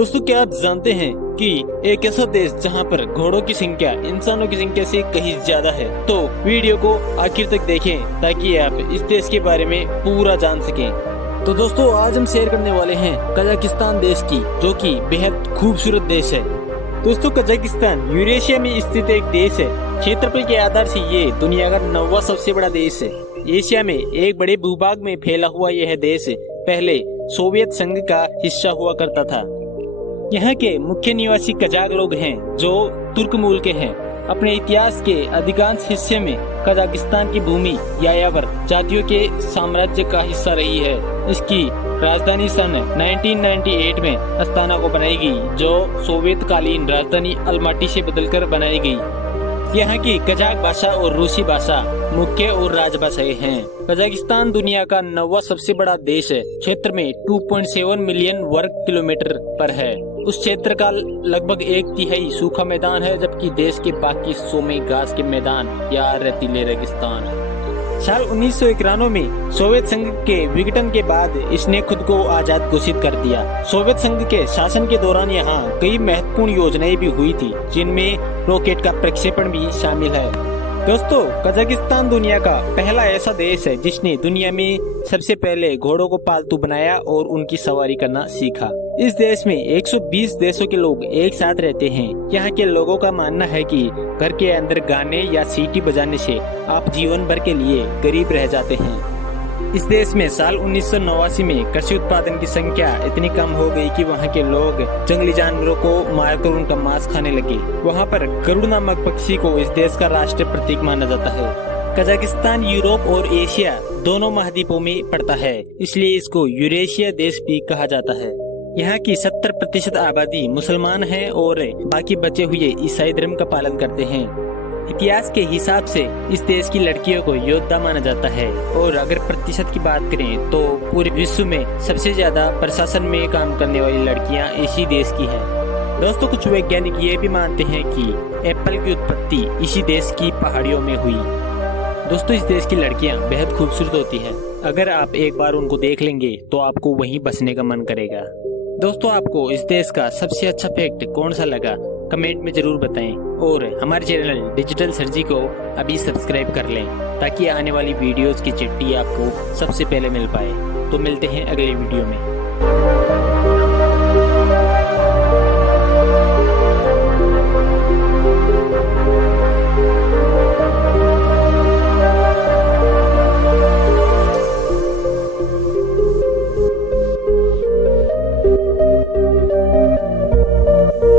दोस्तों, क्या आप जानते हैं कि एक ऐसा देश जहां पर घोड़ों की संख्या इंसानों की संख्या से कहीं ज्यादा है। तो वीडियो को आखिर तक देखें ताकि आप इस देश के बारे में पूरा जान सकें। तो दोस्तों, आज हम शेयर करने वाले हैं कजाकिस्तान देश की, जो कि बेहद खूबसूरत देश है। दोस्तों, कजाकिस्तान यूरेशिया में स्थित एक देश है। क्षेत्रफल के आधार से ये दुनिया का 9वां सबसे बड़ा देश है। एशिया में एक बड़े भूभाग में फैला हुआ यह देश पहले सोवियत संघ का हिस्सा हुआ करता था। यहाँ के मुख्य निवासी कजाक लोग हैं, जो तुर्क मूल के हैं। अपने इतिहास के अधिकांश हिस्से में कजाकिस्तान की भूमि यायावर जातियों के साम्राज्य का हिस्सा रही है। इसकी राजधानी सन 1998 में अस्ताना को बनाई गई, जो सोवियत कालीन राजधानी अलमाटी से बदलकर बनाई गई। यहाँ की कजाक भाषा और रूसी भाषा मुख्य और राजभाषाएं हैं। कजाकिस्तान दुनिया का 9वां सबसे बड़ा देश है। क्षेत्र में 2.7 मिलियन वर्ग किलोमीटर पर है। उस क्षेत्र का लगभग 1/3 सूखा मैदान है, जबकि देश के बाकी हिस्सों में घास के मैदान या रेतीले रेगिस्तान। साल 1991 में सोवियत संघ के विघटन के बाद इसने खुद को आजाद घोषित कर दिया। सोवियत संघ के शासन के दौरान यहाँ कई महत्वपूर्ण योजनाएं भी हुई थी, जिनमें रॉकेट का प्रक्षेपण भी शामिल है। दोस्तों, कजाकिस्तान दुनिया का पहला ऐसा देश है जिसने दुनिया में सबसे पहले घोड़ों को पालतू बनाया और उनकी सवारी करना सीखा। इस देश में 120 देशों के लोग एक साथ रहते हैं। यहाँ के लोगों का मानना है कि घर के अंदर गाने या सीटी बजाने से आप जीवन भर के लिए गरीब रह जाते हैं। इस देश में साल 1989 में कृषि उत्पादन की संख्या इतनी कम हो गई कि वहाँ के लोग जंगली जानवरों को मारकर उनका मांस खाने लगे। वहाँ पर गरुड़ नामक पक्षी को इस देश का राष्ट्रीय प्रतीक माना जाता है। कजाकिस्तान यूरोप और एशिया दोनों महाद्वीपों में पड़ता है, इसलिए इसको यूरेशिया देश भी कहा जाता है। यहाँ की 70% आबादी मुसलमान है और बाकी बचे हुए ईसाई धर्म का पालन करते हैं। इतिहास के हिसाब से इस देश की लड़कियों को योद्धा माना जाता है, और अगर प्रतिशत की बात करें तो पूरे विश्व में सबसे ज्यादा प्रशासन में काम करने वाली लड़कियां इसी देश की हैं। दोस्तों, कुछ वैज्ञानिक ये भी मानते हैं कि एप्पल की उत्पत्ति इसी देश की पहाड़ियों में हुई। दोस्तों, इस देश की लड़कियां बेहद खूबसूरत होती हैं। अगर आप एक बार उनको देख लेंगे तो आपको वहीं बसने का मन करेगा। दोस्तों, आपको इस देश का सबसे अच्छा फैक्ट कौन सा लगा, कमेंट में जरूर बताएं, और हमारे चैनल डिजिटल सर्जी को अभी सब्सक्राइब कर लें ताकि आने वाली वीडियोस की चिट्ठी आपको सबसे पहले मिल पाए। तो मिलते हैं अगले वीडियो में।